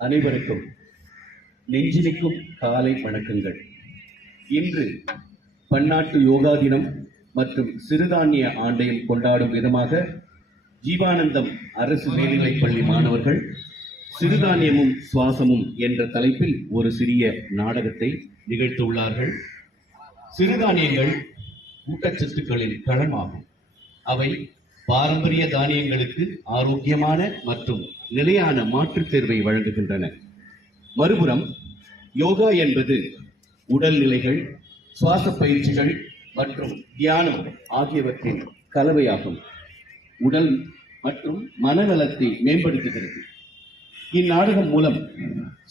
அனைவருக்கும் நெஞ்சினிக்கும் காலை வணக்கங்கள். இன்று பன்னாட்டு யோகா தினம் மற்றும் சிறுதானிய ஆண்டையும் கொண்டாடும் விதமாக ஜீவானந்தம் அரசு மேல்நிலைப் பள்ளி மாணவர்கள் சிறுதானியமும் சுவாசமும் என்ற தலைப்பில் ஒரு சிறிய நாடகத்தை நிகழ்த்தியுள்ளார்கள். சிறுதானியங்கள் ஊட்டச்சத்துக்களின் களமாகும். அவை பாரம்பரிய தானியங்களுக்கு ஆரோக்கியமான மற்றும் நிலையான மாற்றுத் தேர்வை வழங்குகின்றன. மறுபுறம் யோகா என்பது உடல் நிலைகள், சுவாச பயிற்சிகள் மற்றும் தியானம் ஆகியவற்றின் கலவையாகும். உடல் மற்றும் மனநலத்தை மேம்படுத்துகிறது. இந்நாடகம் மூலம்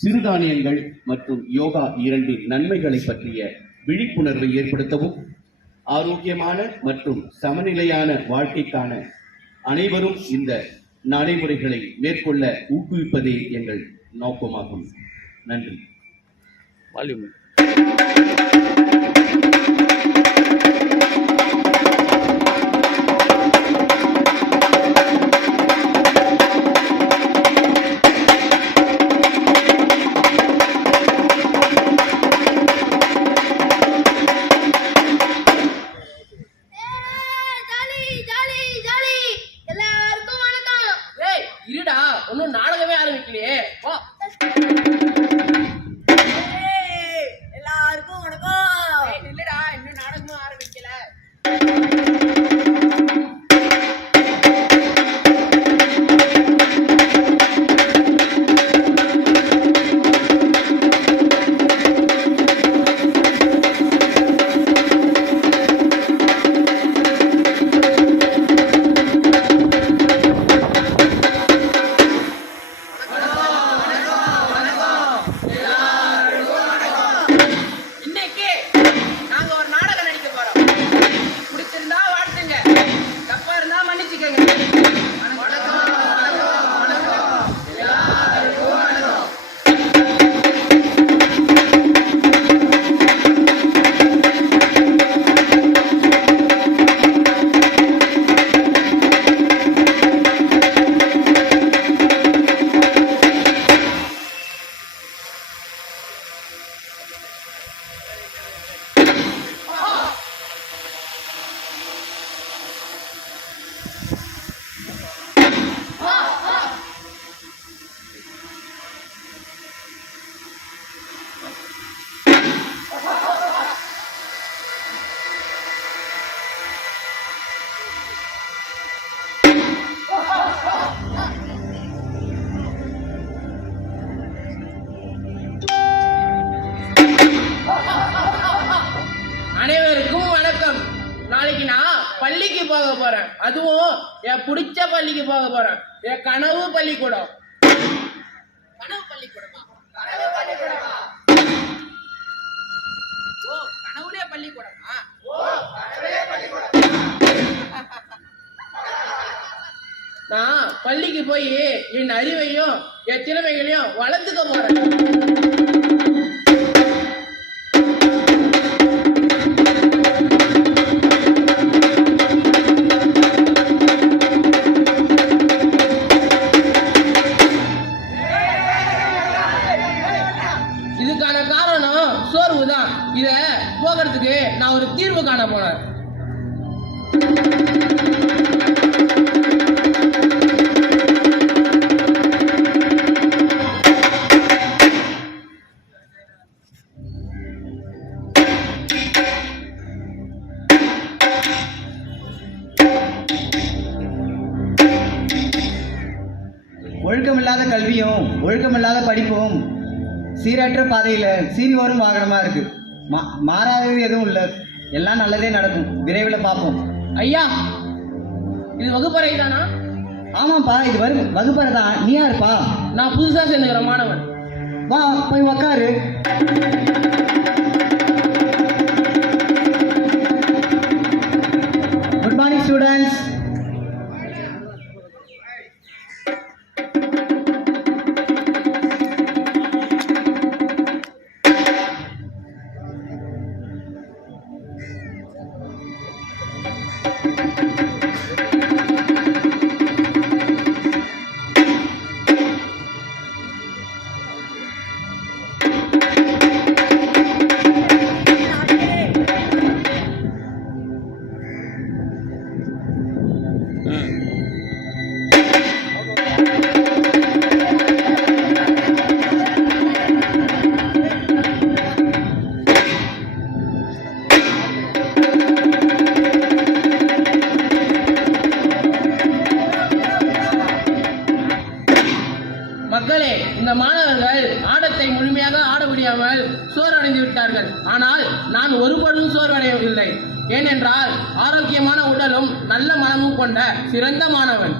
சிறுதானியங்கள் மற்றும் யோகா இரண்டின் நன்மைகளை பற்றிய விழிப்புணர்வை ஏற்படுத்தவும் ஆரோக்கியமான மற்றும் சமநிலையான வாழ்க்கைக்கான அனைவரும் இந்த நடைமுறைகளை மேற்கொள்ள ஊக்குவிப்பதே எங்கள் நோக்கமாகும். நன்றி. ஒன்னும் நாடகமே ஆரம்பிக்கலையே. எல்லாருக்கும் வணக்கம். இல்லடா, இன்னும் நாடகமும் ஆரம்பிக்கல. அனைவருக்கும் வணக்கம். நாளைக்கு நான் பள்ளிக்கு போக போறேன். அதுவும் என் பிடிச்ச பள்ளிக்கு போக போறேன். என் கனவு பள்ளிக்கூடம். கனவு பள்ளிக்கூடமா? கனவு பள்ளிக்கூடமா? ஓ, கனவுலே பள்ளிக்கூடமா? ஓ, கனவுலே பள்ளிக்கூடம். நான் பள்ளிக்கு போய் என் அறிவையும் என் திறமைகளையும் வளர்த்துக்க போறேன். இதுக்கான காரணம் சோர்வுதான். இத போகிறதுக்கு நான் ஒரு தீர்வு காண போனேன். ஒழுக்கமில்லாத கல்வியும் ஒழுக்கமில்லாத படிப்பும் சீரற்ற பாதையில் சீறி வரும் வாகனமாக இருக்கு. மாறாதது எதுவும் இல்லை. எல்லாம் நல்லதே நடக்கும். விரைவில் பார்ப்போம். ஐயா, இது வகுப்பறை தானா? ஆமாப்பா, இது வகுப்பறை தான். நீ யாருப்பா? நான் புதுசா சேர்ந்துக்கிற மாணவன். வா, போய் உக்காரு. Good morning students. இந்த மாணவர்கள் ஆட்டத்தை முழுமையாக ஆட முடியாமல் சோர்வடைந்து விட்டார்கள். ஆனால் நான் ஒருபொழுதும் சோர்வடையவில்லை. ஏனென்றால் ஆரோக்கியமான உடலும் நல்ல மனமும் கொண்ட சிறந்த மாணவன்.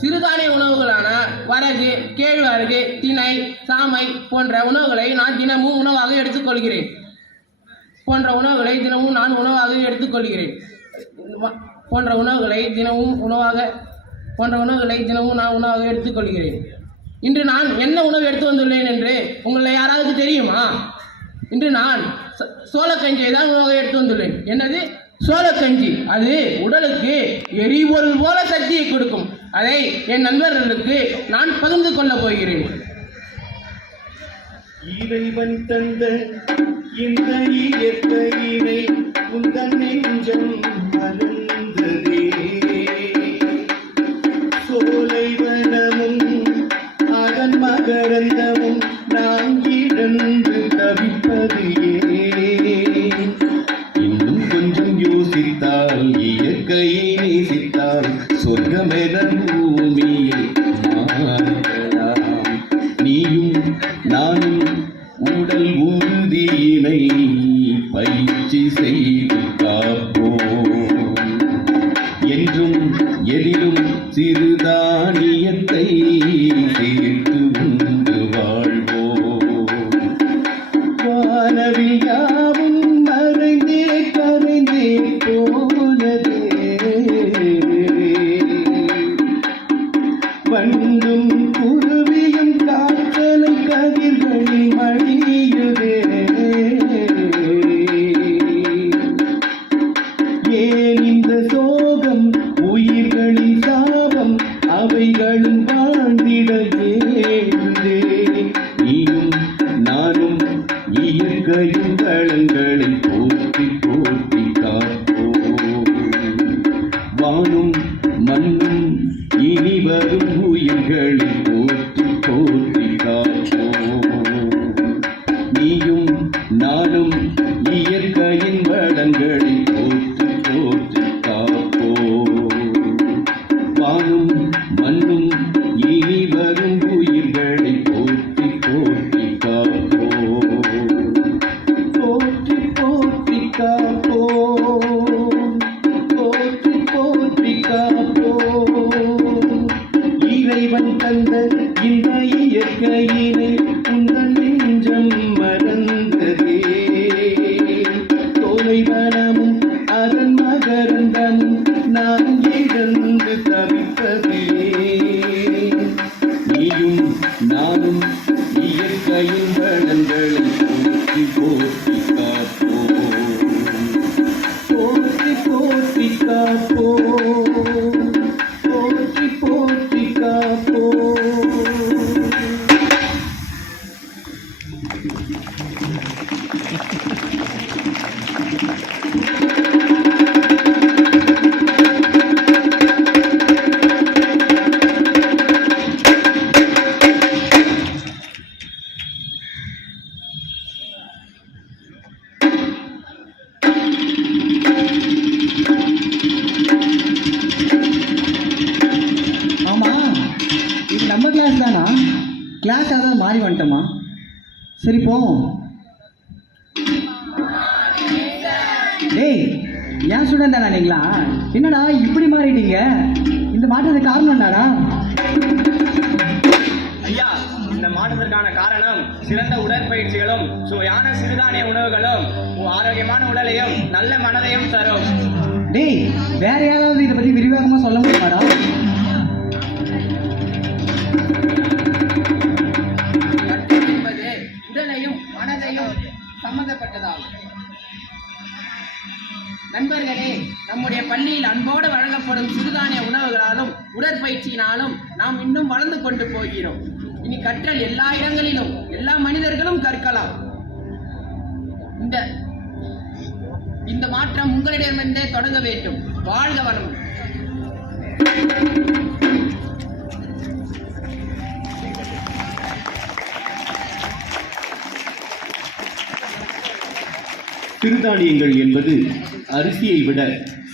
சிறுதானிய உணவுகளான வரகு, கேழ்வரகு, திணை, சாமை போன்ற உணவுகளை நான் தினமும் உணவாக எடுத்துக்கொள்கிறேன். போன்ற உணவுகளை தினமும் நான் உணவாக எடுத்துக்கொள்கிறேன். இன்று நான் என்ன உணவு எடுத்து வந்துள்ளேன் என்று உங்களை யாராவது தெரியுமா? இன்று நான் சோளக்கஞ்சியை தான் உணவாக எடுத்து வந்துள்ளேன். என்னது சோளக்கஞ்சி? அது உடலுக்கு எரிபொருள் போல சக்தியை கொடுக்கும். அதை என் நண்பர்களுக்கு நான் பகிர்ந்து கொள்ளப் போகிறேன். இறைவன் தந்த இந்த இயற்கையினை உந்தன் நெஞ்சம் மலர்ந்ததே. சோலை வனமும் அதன் மகரந்தமும் நான் இழந்து தவிப்பது ஏன்? இன்னும் கொஞ்சம் யோசித்தால், இயற்கையை நேசித்தால் சொர்க்கமென பூமியை மாறலாம். நீயும் நானும் உடல் உறுதியினை பயிற்சி செய்து காப்போம். என்றும் எதிலும் சிறுதானியத்தை சேர்த்து உண்டு வாழ்வோம். வானவில் யாவும் மறைந்தே கரைந்தே போனதே. வண்டும் குருவியும் காற்றலை கதிர்களில் மடியுதே. ஏன் இந்த சோகம், உயிர்களின் சாபம், அவைகளும் வாழ்ந்திட ஏழுதே. நீயும் நானும் இயற்கையும் களங்களை போற்றி போற்றி காப்போம். வானும் மண்ணும் இனி வரும் உயிர்களை போற்றி போற்றி காப்போம். நீயும் நானும் இயற்கையின் வளங்களை போற்றி போற்றி காப்போம். வானும் மண்ணும் இனி வரும் உயிர்களை போற்றி போற்றி காப்போம். போற்றி போற்றி காப்போம். போற்றி போற்றி காப்போம். இறைவன் தந்த இந்த இயற்கையினை உந்தன் நெஞ்சம் மறந்ததே. தொலைவனமும் அதன் மகரந்தமும் நான் இழந்து தவிப்பதே. நீயும் நானும் இயற்கையின் வளங்களை போற்றி போற்றி காப்போம். போற்றி போற்றி காப்போம். போற்றி போற்றி காப்போம். ஆமா, இது நம்ம கிளாஸ் தானா? கிளாஸ் அதான் மாறி வந்துட்டோமா? சரி போவோம். டேய், ஏன் ஸ்டூடெண்ட் தானா நீங்களா? என்னடா இப்படி மாறிட்டீங்க? இந்த மாற்றத்துக்கு காரணம் என்னடா? ஐயா, இந்த மாற்றத்திற்கான காரணம் சிறந்த உடற்பயிற்சிகளும் சுவையான சிறுதானிய உணவுகளும் ஆரோக்கியமான உடலையும் நல்ல மனதையும் தரும். டேய், வேற யாராவது இதை பத்தி விரிவாகமா சொல்ல முடியுமாடா? கற்றல் என்பது உடலையும் மனதையும் சம்பந்தப்பட்டதாகும். நண்பர்களே, நம்முடைய பள்ளியில் அன்போடு வழங்கப்படும் சிறுதானிய உணவுகளாலும் உடற்பயிற்சியினாலும் நாம் இன்னும் வளர்ந்து கொண்டு போகிறோம். இனி கற்றல் எல்லா இடங்களிலும் எல்லா மனிதர்களும் கற்கலாம். இந்த மாற்றம் உங்களிடமிருந்தே தொடங்க வேண்டும். வாழ்க வளமுடன். சிறுதானியங்கள் என்பது அரிசியை விட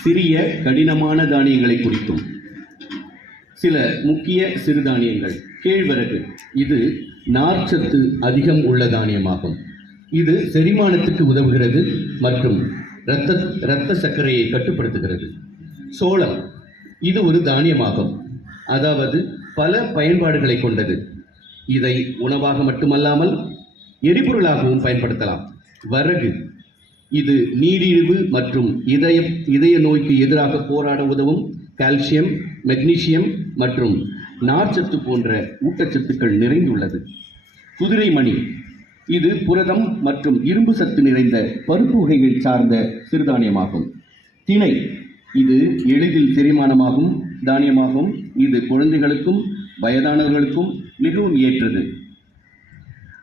சிறிய கடினமான தானியங்களை குறிக்கும். சில முக்கிய சிறுதானியங்கள். கேழ்வரகு இது நார்ச்சத்து அதிகம் உள்ள தானியமாகும். இது செரிமானத்துக்கு உதவுகிறது மற்றும் இரத்த சர்க்கரையை கட்டுப்படுத்துகிறது. சோளம் இது ஒரு தானியமாகும், அதாவது பல பயன்பாடுகளை கொண்டது. இதை உணவாக மட்டுமல்லாமல் எரிபொருளாகவும் பயன்படுத்தலாம். வரகு இது நீரிழிவு மற்றும் இதய நோய்க்கு எதிராக போராட உதவும் கால்சியம், மெக்னீசியம் மற்றும் நார்ச்சத்து போன்ற ஊட்டச்சத்துக்கள் நிறைந்துள்ளது. குதிரைமணி இது புரதம் மற்றும் இரும்பு சத்து நிறைந்த பருப்பு வகைகள் சார்ந்த சிறுதானியமாகும். திணை இது எளிதில் செரிமானமாகும் தானியமாகும். இது குழந்தைகளுக்கும் வயதானவர்களுக்கும் மிகவும் ஏற்றது.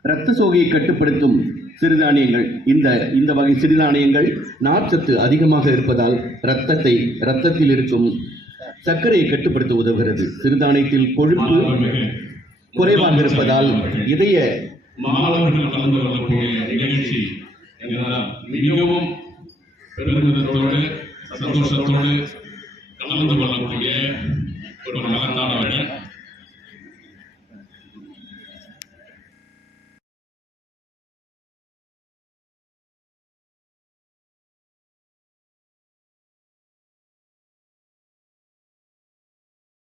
இரத்த சோகையை கட்டுப்படுத்தும் சிறுதானியங்கள். இந்த வகை சிறுதானியங்கள் நார்ச்சத்து அதிகமாக இருப்பதால் இரத்தத்தில் இருக்கும் சர்க்கரையை கட்டுப்படுத்த உதவுகிறது. சிறுதானியத்தில் கொழுப்பு குறைவாக இருப்பதால் இதய மாணவர்கள் கலந்து கொள்ளக்கூடிய நிகழ்ச்சி எங்களால் மிகவும் பெருமிதத்தோடு சந்தோஷத்தோடு கலந்து கொள்ளக்கூடிய ஒரு மகத்தான